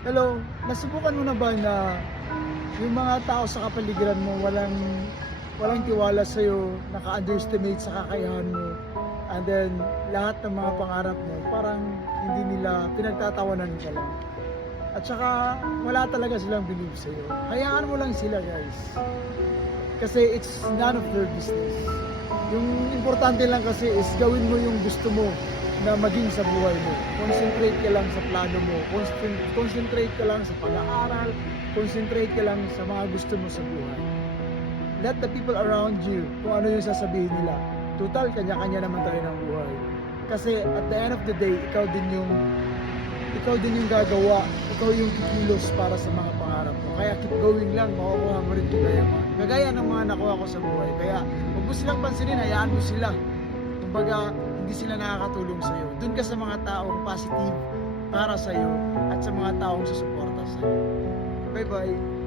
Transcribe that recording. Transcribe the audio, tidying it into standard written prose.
Hello, nasubukan mo na ba na yung mga tao sa kapaligiran mo walang tiwala sa iyo, naka-underestimate sa kakayahan mo, and then lahat ng mga pangarap mo parang hindi nila pinagtatawanan ka lang. At saka wala talaga silang believe sa iyo. Hayaan mo lang sila, guys. Kasi it's none of their business. Yung importante lang kasi is gawin mo yung gusto mo na maging sa buhay mo. Concentrate ka lang sa plano mo. Concentrate ka lang sa pag-aaral. Concentrate ka lang sa mga gusto mo sa buhay. Let the people around you, kung ano yung sasabihin nila. Total, kanya-kanya naman tayo ng buhay. Kasi at the end of the day, ikaw din yung gagawa, ikaw yung kikilos para sa mga pangarap mo. Kaya keep going lang, makukuha mo rin kagaya ng mga nakuha ko sa buhay. Kaya huwag mo silang pansinin, hayaan mo sila. Kumbaga, hindi sila nakakatulong sa'yo. Doon ka sa mga taong positive para sa'yo at sa mga taong susuporta sa'yo. Bye-bye!